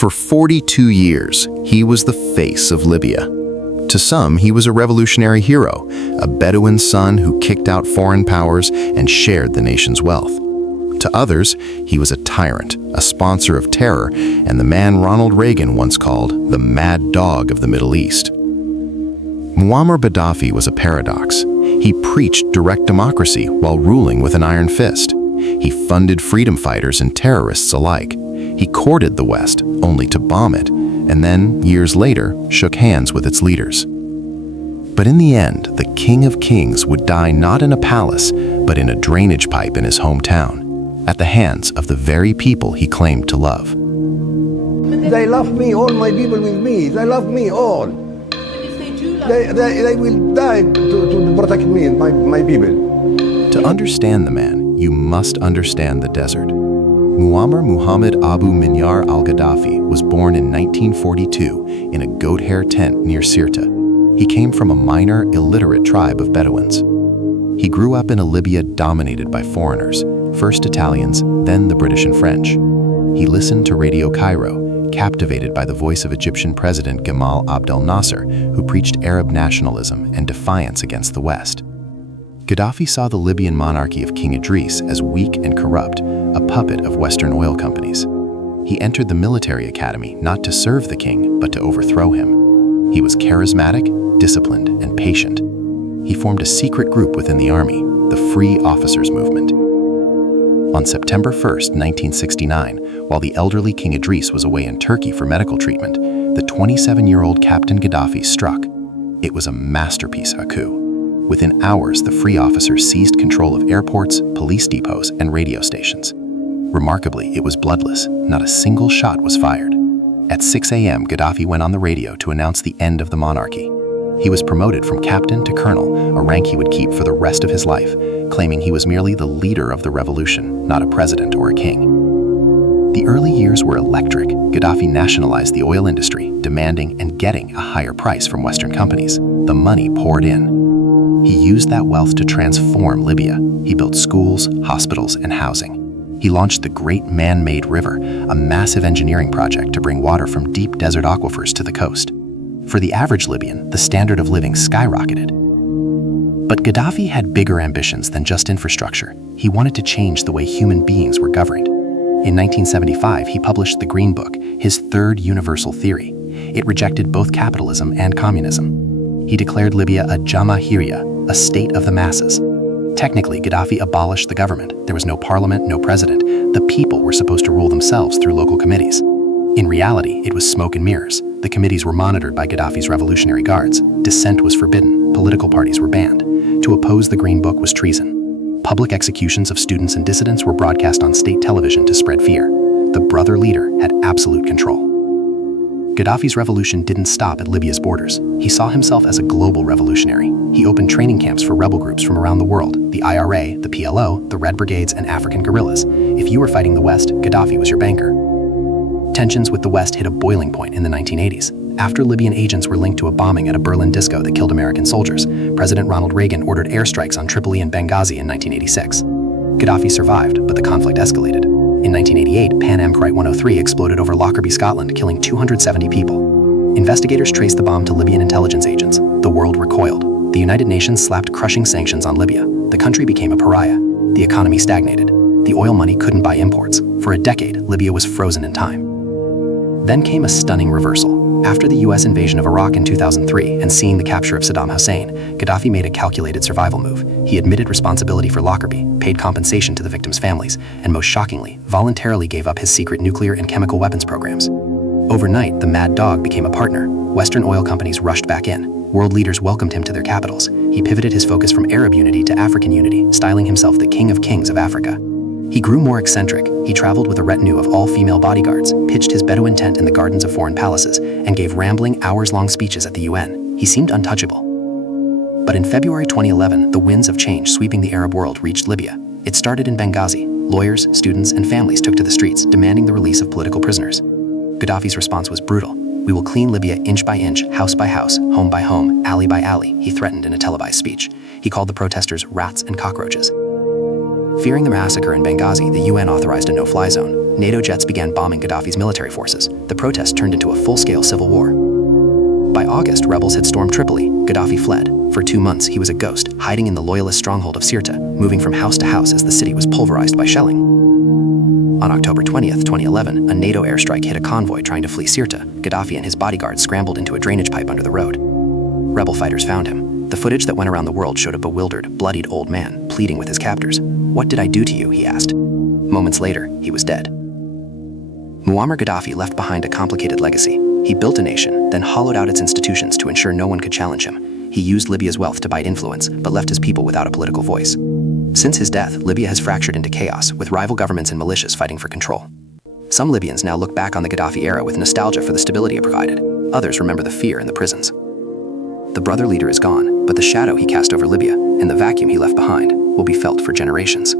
For 42 years, he was the face of Libya. To some, he was a revolutionary hero, a Bedouin son who kicked out foreign powers and shared the nation's wealth. To others, he was a tyrant, a sponsor of terror, and the man Ronald Reagan once called the mad dog of the Middle East. Muammar Gaddafi was a paradox. He preached direct democracy while ruling with an iron fist. He funded freedom fighters and terrorists alike. He courted the West, only to bomb it, and then, years later, shook hands with its leaders. But in the end, the King of Kings would die not in a palace, but in a drainage pipe in his hometown, at the hands of the very people he claimed to love. They love me, all my people with me. They love me all. They will die to protect me and my people. To understand the man, you must understand the desert. Muammar Muhammad Abu Minyar Al-Gaddafi was born in 1942 in a goat hair tent near Sirte. He came from a minor, illiterate tribe of Bedouins. He grew up in a Libya dominated by foreigners, first Italians, then the British and French. He listened to Radio Cairo, captivated by the voice of Egyptian President Gamal Abdel Nasser, who preached Arab nationalism and defiance against the West. Gaddafi saw the Libyan monarchy of King Idris as weak and corrupt, a puppet of Western oil companies. He entered the military academy not to serve the king, but to overthrow him. He was charismatic, disciplined, and patient. He formed a secret group within the army, the Free Officers Movement. On September 1st, 1969, while the elderly King Idris was away in Turkey for medical treatment, the 27-year-old Captain Gaddafi struck. It was a masterpiece, a coup. Within hours, the Free Officers seized control of airports, police depots, and radio stations. Remarkably, it was bloodless. Not a single shot was fired. At 6 a.m., Gaddafi went on the radio to announce the end of the monarchy. He was promoted from captain to colonel, a rank he would keep for the rest of his life, claiming he was merely the leader of the revolution, not a president or a king. The early years were electric. Gaddafi nationalized the oil industry, demanding and getting a higher price from Western companies. The money poured in. He used that wealth to transform Libya. He built schools, hospitals, and housing. He launched the Great Man-Made River, a massive engineering project to bring water from deep desert aquifers to the coast. For the average Libyan, the standard of living skyrocketed. But Gaddafi had bigger ambitions than just infrastructure. He wanted to change the way human beings were governed. In 1975, he published the Green Book, his third universal theory. It rejected both capitalism and communism. He declared Libya a Jamahiriya, a state of the masses. Technically, Gaddafi abolished the government. There was no parliament, no president. The people were supposed to rule themselves through local committees. In reality, it was smoke and mirrors. The committees were monitored by Gaddafi's revolutionary guards. Dissent was forbidden. Political parties were banned. To oppose the Green Book was treason. Public executions of students and dissidents were broadcast on state television to spread fear. The brother leader had absolute control. Gaddafi's revolution didn't stop at Libya's borders. He saw himself as a global revolutionary. He opened training camps for rebel groups from around the world, the IRA, the PLO, the Red Brigades, and African guerrillas. If you were fighting the West, Gaddafi was your banker. Tensions with the West hit a boiling point in the 1980s. After Libyan agents were linked to a bombing at a Berlin disco that killed American soldiers, President Ronald Reagan ordered airstrikes on Tripoli and Benghazi in 1986. Gaddafi survived, but the conflict escalated. In 1988, Pan Am Flight 103 exploded over Lockerbie, Scotland, killing 270 people. Investigators traced the bomb to Libyan intelligence agents. The world recoiled. The United Nations slapped crushing sanctions on Libya. The country became a pariah. The economy stagnated. The oil money couldn't buy imports. For a decade, Libya was frozen in time. Then came a stunning reversal. After the US invasion of Iraq in 2003 and seeing the capture of Saddam Hussein, Gaddafi made a calculated survival move. He admitted responsibility for Lockerbie, paid compensation to the victims' families, and most shockingly, voluntarily gave up his secret nuclear and chemical weapons programs. Overnight, the mad dog became a partner. Western oil companies rushed back in. World leaders welcomed him to their capitals. He pivoted his focus from Arab unity to African unity, styling himself the King of Kings of Africa. He grew more eccentric. He traveled with a retinue of all-female bodyguards, pitched his Bedouin tent in the gardens of foreign palaces, and gave rambling, hours-long speeches at the UN. He seemed untouchable. But in February 2011, the winds of change sweeping the Arab world reached Libya. It started in Benghazi. Lawyers, students, and families took to the streets, demanding the release of political prisoners. Gaddafi's response was brutal. "We will clean Libya inch by inch, house by house, home by home, alley by alley," he threatened in a televised speech. He called the protesters rats and cockroaches. Fearing the massacre in Benghazi, the UN authorized a no-fly zone. NATO jets began bombing Gaddafi's military forces. The protest turned into a full-scale civil war. By August, rebels had stormed Tripoli. Gaddafi fled. For 2 months, he was a ghost, hiding in the loyalist stronghold of Sirte, moving from house to house as the city was pulverized by shelling. On October 20th, 2011, a NATO airstrike hit a convoy trying to flee Sirte. Gaddafi and his bodyguards scrambled into a drainage pipe under the road. Rebel fighters found him. The footage that went around the world showed a bewildered, bloodied old man pleading with his captors. "What did I do to you?" he asked. Moments later, he was dead. Muammar Gaddafi left behind a complicated legacy. He built a nation, then hollowed out its institutions to ensure no one could challenge him. He used Libya's wealth to bite influence, but left his people without a political voice. Since his death, Libya has fractured into chaos, with rival governments and militias fighting for control. Some Libyans now look back on the Gaddafi era with nostalgia for the stability it provided. Others remember the fear in the prisons. The brother leader is gone, but the shadow he cast over Libya, and the vacuum he left behind, will be felt for generations.